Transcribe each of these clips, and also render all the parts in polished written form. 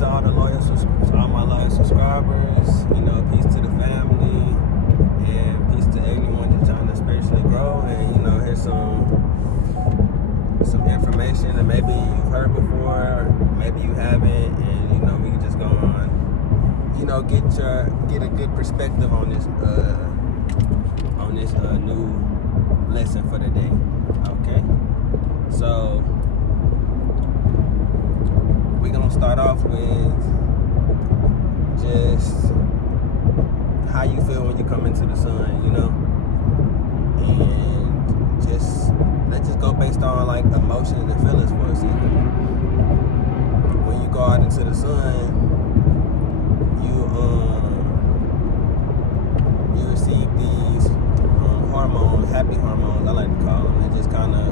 to all the all my loyal subscribers. You know, peace to the family, and peace to anyone just trying to spiritually grow. And you know, here's some information that maybe you've heard before, maybe you haven't, and you know, we can just go on. You know, get a good perspective on this new lesson for the day. Okay, so we're gonna start off with just how you feel when you come into the sun, you know, and let's just go based on like emotions and feelings for a second. When you go out into the sun, you receive these hormones, happy hormones, I like to call them. They just kind of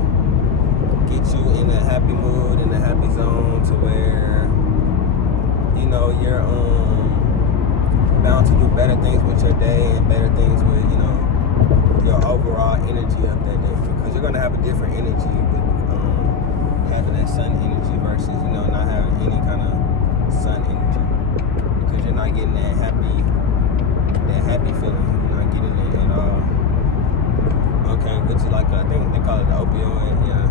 get you in a happy mood, in a happy zone, to where you know you're bound to do better things with your day and better things with, you know, your overall energy of that day, because you're gonna have a different energy with having that sun energy versus, you know, not having any kind of sun energy, because you're not getting that happy feeling. You're not getting it at all. Okay, which is like I think they call it the opioid, yeah,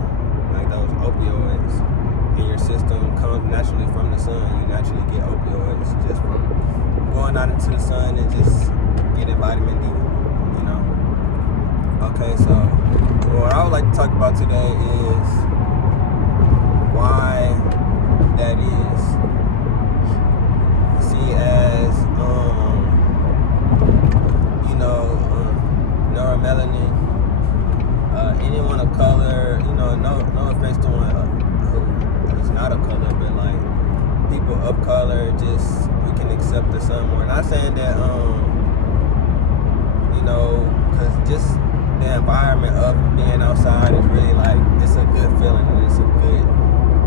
like those opioids in your system come naturally from the sun. You naturally get opioids just from going out into the sun and just getting vitamin D, you know. Okay, so what I would like to talk about today is why that is. See, as you know, neuromelanin, anyone of color, you know, no offense to one who is not of color, but like people of color, just we can accept the sun more. Not saying that you know, because just the environment of being outside is really like, it's a good feeling, and it's a good,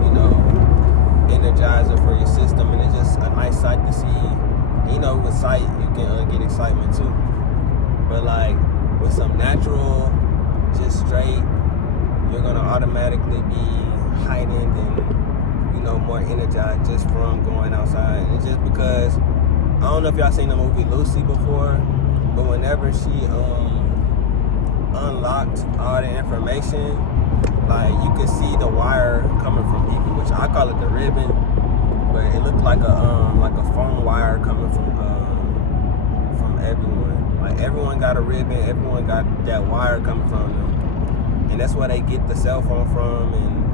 you know, energizer for your system, and it's just a nice sight to see. You know, with sight you can get excitement too, but like with some natural, just straight, you're gonna automatically be heightened and, you know, more energized just from going outside. And it's just because, I don't know if y'all seen the movie Lucy before, but whenever she unlocked all the information, like you could see the wire coming from people, which I call it the ribbon, but it looked like a phone wire coming from everyone. Like everyone got a ribbon, everyone got that wire coming from them, and that's where they get the cell phone from, and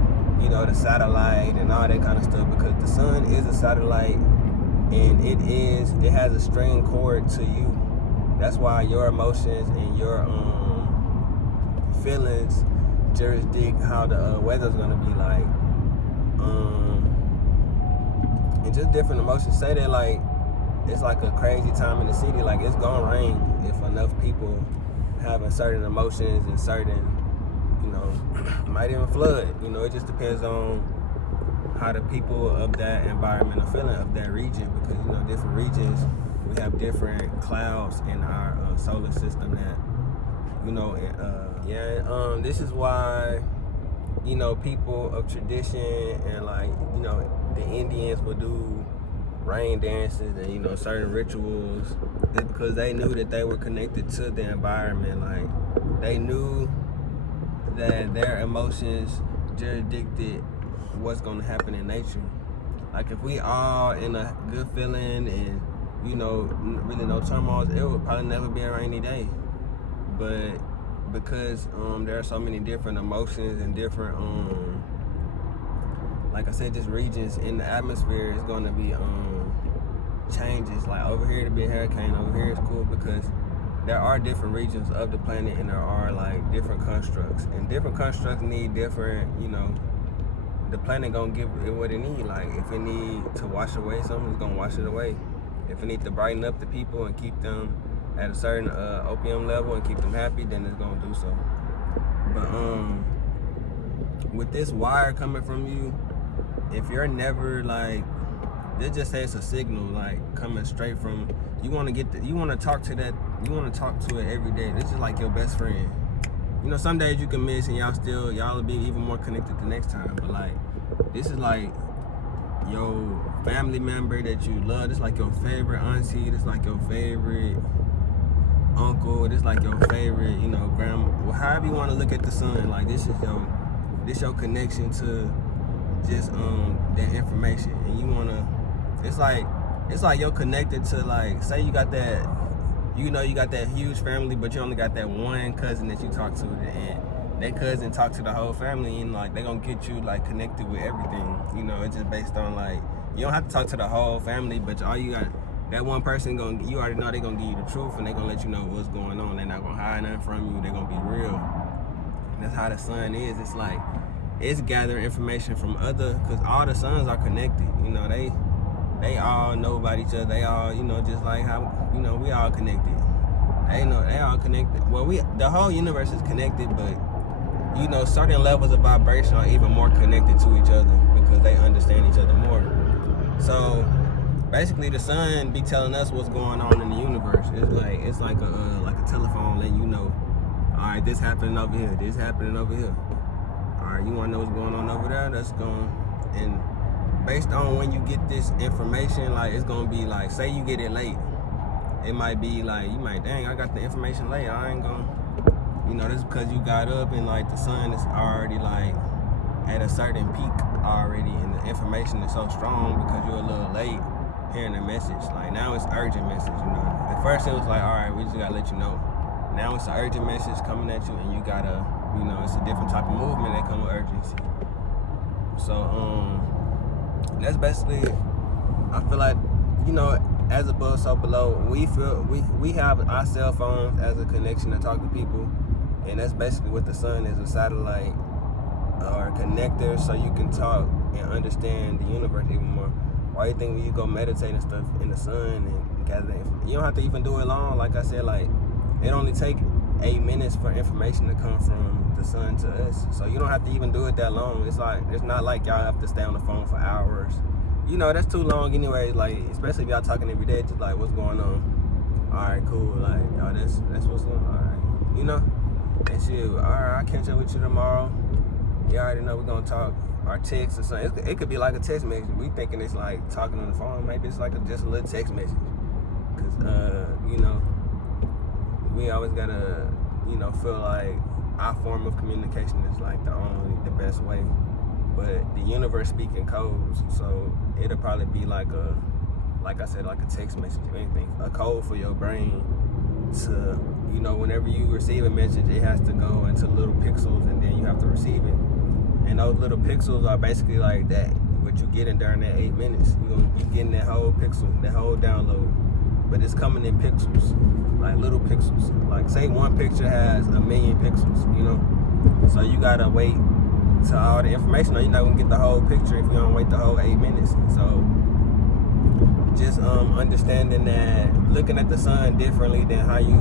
you know, the satellite and all that kind of stuff, because the sun is a satellite, and it has a string cord to you. That's why your emotions and your feelings jurisdict how the weather's gonna be like, and just different emotions. Say that like it's like a crazy time in the city, like it's gonna rain if enough people having certain emotions and certain, you know, might even flood. You know, it just depends on how the people of that environment are feeling, of that region, because, you know, different regions, we have different clouds in our solar system that, you know, this is why, you know, people of tradition and, like, you know, the Indians would do rain dances and, you know, certain rituals. It's because they knew that they were connected to the environment. Like, they knew that their emotions jurisdicted what's going to happen in nature. Like, if we all in a good feeling and, you know, really no turmoil, it would probably never be a rainy day. But because there are so many different emotions and different like I said, just regions in the atmosphere, is going to be changes. Like, over here to be a hurricane, over here is cool, because there are different regions of the planet, and there are like different constructs, and different constructs need different, you know, the planet gonna give it what it need. Like, if it need to wash away something, it's gonna wash it away. If it need to brighten up the people and keep them at a certain opium level and keep them happy, then it's gonna do so. But with this wire coming from you, if you're never like, let's just say it's a signal like coming straight from, you want to talk to it every day. This is like your best friend. You know, some days you can miss and y'all will be even more connected the next time, but like, this is like your family member that you love. It's like your favorite auntie. It's like your favorite uncle. It's like your favorite, you know, grandma. Well, however you want to look at the sun. Like this your connection to just that information, and you wanna. It's like you're connected to, like, say you got that, you know, you got that huge family, but you only got that one cousin that you talk to, and that cousin talk to the whole family, and like they gonna get you like connected with everything. You know, it's just based on like you don't have to talk to the whole family, but all you got, that one person you already know they gonna give you the truth, and they gonna let you know what's going on. They're not gonna hide nothing from you. They're gonna be real. That's how the sun is. It's like it's gathering information from because all the suns are connected. You know, they all know about each other. They all, you know, just like how, you know, we all connected. They know they all connected. Well, the whole universe is connected, but you know, certain levels of vibration are even more connected to each other because they understand each other more. So basically, the sun be telling us what's going on in the universe. It's like a telephone letting you know, all right, this happening over here. This happening over here. All right, you want to know what's going on over there? That's going. And based on when you get this information, like it's gonna be like, say you get it late, it might be like you might, dang, I got the information late. I ain't gonna, you know, this is because you got up and like the sun is already like at a certain peak already, and the information is so strong because you're a little late hearing the message. Like now it's urgent message, you know. At first it was like, all right, we just gotta let you know. Now it's an urgent message coming at you, and you gotta, you know, it's a different type of movement that comes with urgency. So that's basically, I feel like, you know, as above, so below. We have our cell phones as a connection to talk to people, and that's basically what the sun is, a satellite or a connector, so you can talk and understand the universe even more. Why you think when you go meditate and stuff in the sun and gather you don't have to even do it long. Like I said, like it only take 8 minutes for information to come from the sun to us, so you don't have to even do it that long. It's not like y'all have to stay on the phone for hours. You know, that's too long anyway. Like, especially if y'all talking every day, just like, what's going on? All right, cool. Like, oh, that's what's going on. All right, you know, and shit. All right, I'll catch up with you tomorrow. You already know we're gonna talk. Or text or something. It could be like a text message. We thinking it's like talking on the phone. Maybe it's like just a little text message. Cause you know, we always gotta, you know, feel like our form of communication is like the best way. But the universe speaking codes, so it'll probably be like like I said, like a text message or anything, a code for your brain to, you know, whenever you receive a message, it has to go into little pixels, and then you have to receive it. And those little pixels are basically like that, what you getting during that 8 minutes. You're gonna be getting that whole pixel, that whole download. But it's coming in pixels, like little pixels. Like say one picture has 1 million pixels, you know? So you gotta wait to all the information, or you're not gonna get the whole picture if you don't wait the whole 8 minutes. So just understanding that, looking at the sun differently than how you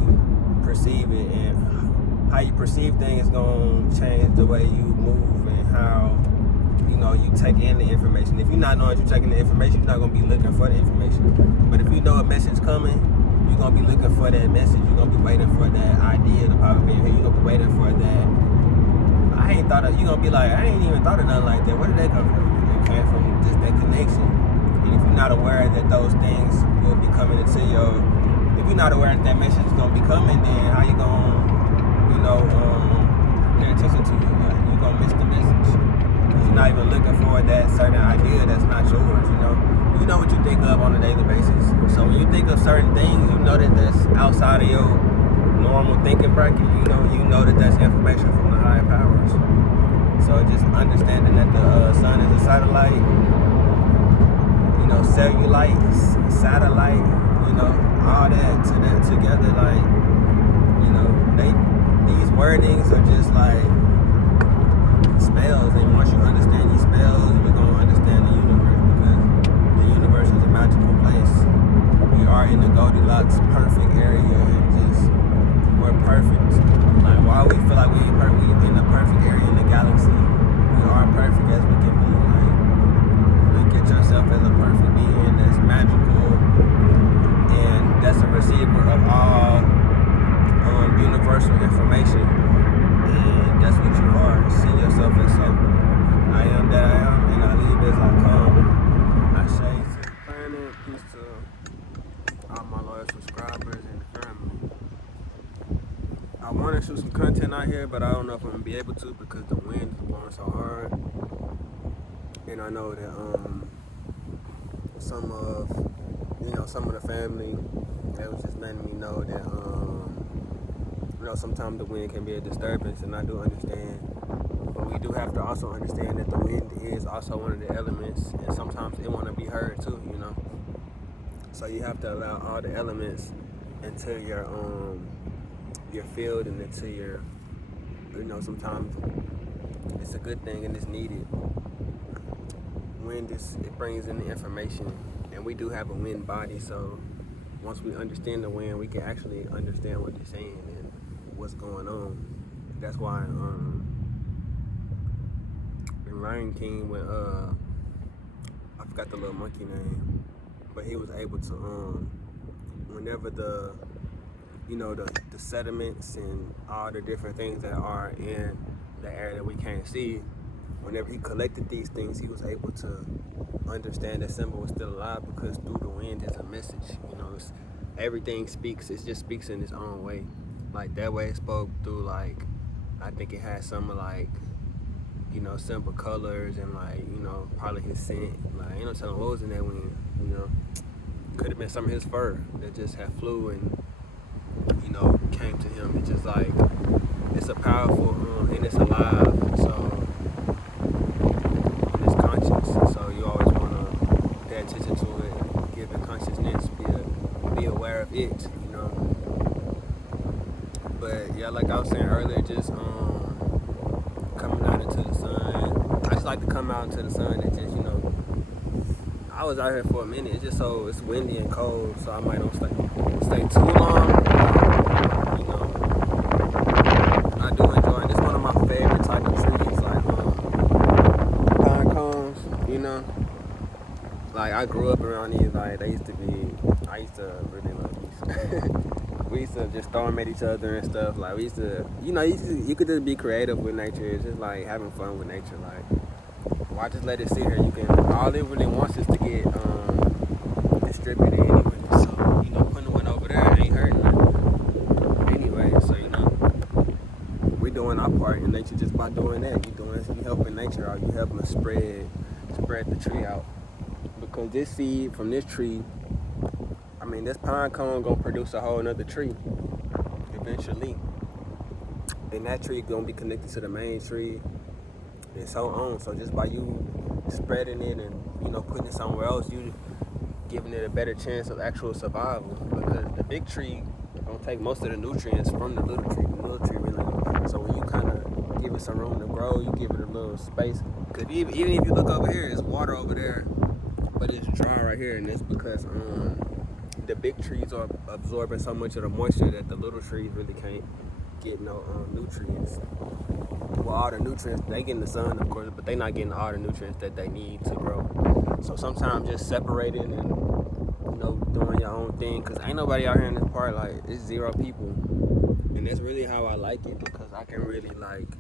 perceive it, and how you perceive things is gonna change the way you move and how, you know, you take in the information. If you're not knowing you're taking the information, you're not gonna be looking for the information. But if you know a message coming, you're gonna be looking for that message. You're gonna be waiting for that idea to pop up in here. You're gonna be waiting for that. You're gonna be like, I ain't even thought of nothing like that. Where did that come from? It came from just that connection. And if you're not aware that those things will be coming into if you're not aware that that message is gonna be coming, then how you gonna, you know, pay attention to it? You're gonna miss the message. You're not even looking for that certain idea that's not yours, you know? You know what you think of on a daily basis. So when you think of certain things, you know that that's outside of your normal thinking bracket. You know that that's information from the higher powers. So just understanding that the sun is a satellite, you know, cellulite, satellite, you know, all that together, like, you know, these wordings are just like spells, and once you understand these spells, you're gonna understand the universe, because the universe is a magical place. We are in the Goldilocks perfect area, and just we're perfect. Like, while we feel like we in the perfect area in the galaxy, we are perfect as we can be. Like, look at yourself as a perfect being that's magical, and that's a receiver of all universal information, and that's what you are. See yourself as so. I am that I am. here, but I don't know if I'm gonna be able to because the wind is blowing so hard. And I know that some of the family, they was just letting me know that sometimes the wind can be a disturbance, and I do understand. But we do have to also understand that the wind is also one of the elements, and sometimes it want to be heard too, So you have to allow all the elements into your field and into your, sometimes it's a good thing and it's needed. Wind it brings in the information, and we do have a wind body, so once we understand the wind, we can actually understand what they're saying and what's going on. That's why in Lion King, when I forgot the little monkey name, but he was able to whenever the sediments and all the different things that are in the air that we can't see, whenever he collected these things, he was able to understand that Simba was still alive, because through the wind is a message. Everything speaks. It just speaks in its own way. Like that way it spoke through, like, I think it had some of, like, simple colors and, like, probably his scent. Like, ain't no telling what was in that wind. Could have been some of his fur that just had flew and came to him. It's just like, it's a powerful and it's alive. So it's conscious. So you always want to pay attention to it, give it consciousness, be aware of it. But yeah, like I was saying earlier, just coming out into the sun. I just like to come out into the sun and just I was out here for a minute. It's windy and cold, so I might not stay too long. I do enjoy it. It's one of my favorite type of trees, like pine cones. Like I grew up around these. Like I used to really love these. We used to just throw them at each other and stuff. Like we used to, you could just be creative with nature. It's just like having fun with nature. Like, why just let it sit here? All it really wants is to get distributed anyway. So, putting one over there ain't hurting nothing anyway. So, we doing our part in nature just by doing that. You helping nature out. You helping us spread the tree out. Because this seed from this tree, this pine cone gonna produce a whole nother tree eventually, and that tree gonna be connected to the main tree and so on. So just by you spreading it and putting it somewhere else, you giving it a better chance of actual survival, because the big tree gonna take most of the nutrients from the little tree. The little tree really. So when you kind of give it some room to grow, you give it a little space. Because even if you look over here, it's water over there, but it's dry right here, and it's because the big trees are absorbing so much of the moisture that the little trees really can't get no nutrients. Well, all the nutrients, they get in the sun, of course, but they not getting all the nutrients that they need to grow. So sometimes just separating and, doing your own thing, because ain't nobody out here in this part, like, it's 0 people. And that's really how I like it, because I can really, like,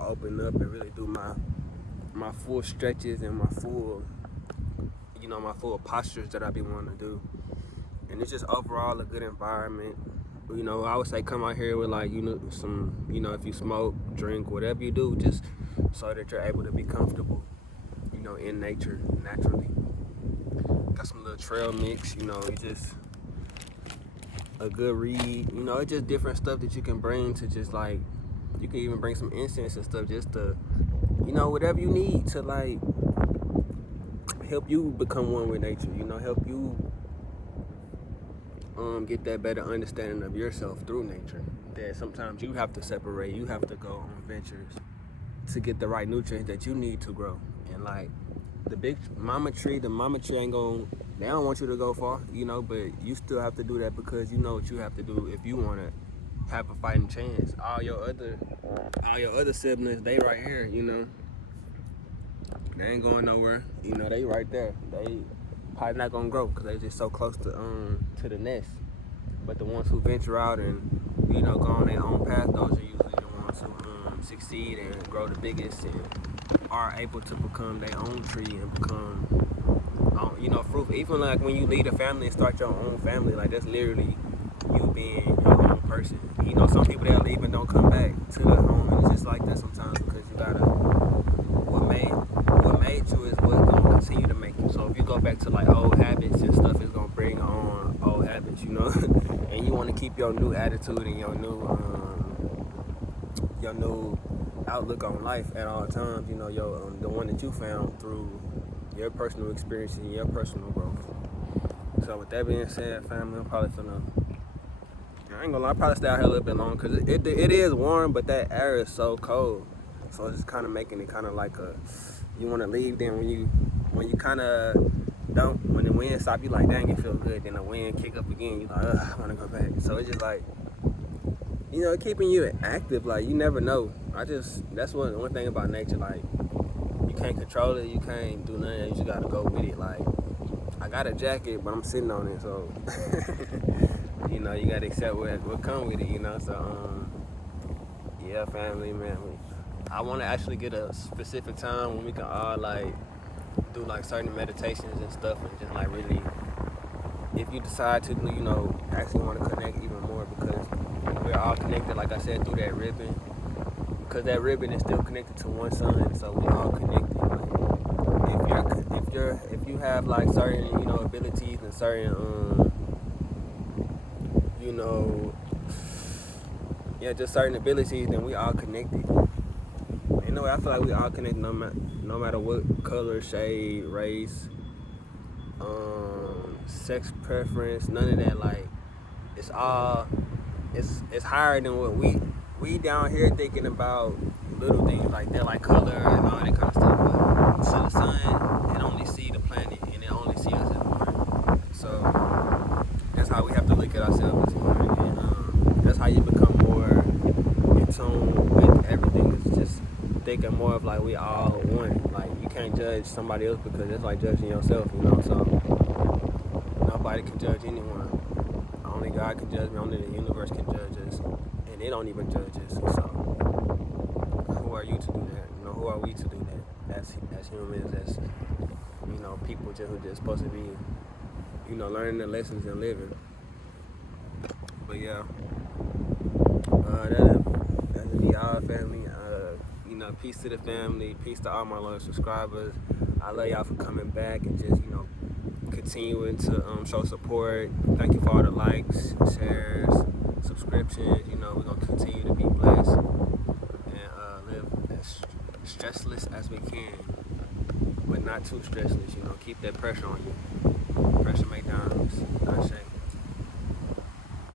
open up and really do my full stretches and my full postures that I be wanting to do. And it's just overall a good environment. I would say come out here with, like, some, if you smoke, drink, whatever you do, just so that you're able to be comfortable, in nature, naturally. Got some little trail mix, it's just a good read. It's just different stuff that you can bring to just, like, you can even bring some incense and stuff just to, whatever you need to, like, help you become one with nature, help you get that better understanding of yourself through nature. That sometimes you have to separate, you have to go on ventures to get the right nutrients that you need to grow. And like the mama tree ain't they don't want you to go far, but you still have to do that because you know what you have to do if you want to have a fighting chance. All your other siblings, they right here, they ain't going nowhere. They right there. They probably not gonna grow because they just so close to the nest. But the ones who venture out and go on their own path, those are usually the ones who succeed and grow the biggest and are able to become their own tree and become fruitful. Even like when you lead a family and start your own family, like that's literally you being your own person. You know, some people that leave and don't come back to the home, and it's just like that sometimes because you gotta. What made you is what's gonna continue to make you. So if you go back to like old habits and stuff, it's gonna bring on old habits, you know. And you want to keep your new attitude and your new outlook on life at all times. You know, your the one that you found through your personal experiences and your personal growth. So with that being said, family, I'm probably finna. I ain't gonna lie, I'll probably stay out here a little bit longer because it is warm, but that air is so cold. So it's just kind of making it kind of like a. You want to leave, then when you kind of don't, when the wind stop, you like, dang, it feel good. Then the wind kick up again, you like, ugh, I want to go back. So it's just like, you know, keeping you active. Like you never know. That's one thing about nature. Like you can't control it, you can't do nothing. You just gotta go with it. Like I got a jacket, but I'm sitting on it, so you know, you gotta accept what come with it. You know, so yeah, family, man. I want to actually get a specific time when we can all like do like certain meditations and stuff, and just like really, if you decide to, you know, actually want to connect even more, because we're all connected, like I said, through that ribbon. Because that ribbon is still connected to one sun, so we all connected. Like, if you have like certain, you know, abilities and certain you know, yeah, just certain abilities, then we all connected. You know, I feel like we all connect no matter what color, shade, race, sex preference, none of that. Like, it's all, it's higher than what we down here thinking about little things like that, like color and all that kind of stuff. But to the sun, it only see the planet and it only see us as one. So that's how we have to look at ourselves as one, and that's how you become more in tune with everything. It's just thinking more of like we all one. Like you can't judge somebody else because it's like judging yourself, you know. So nobody can judge anyone. Only God can judge me. Only the universe can judge us, and they don't even judge us. So who are you to do that? You know, who are we to do that? As humans, as, you know, people who just supposed to be, you know, learning the lessons and living. But yeah, that's the all family. You know, peace to the family, peace to all my loyal subscribers. I love y'all for coming back and just, you know, continuing to show support. Thank you for all the likes, shares, subscriptions. You know, we're gonna continue to be blessed and live as stressless as we can, but not too stressless. You know, keep that pressure on you.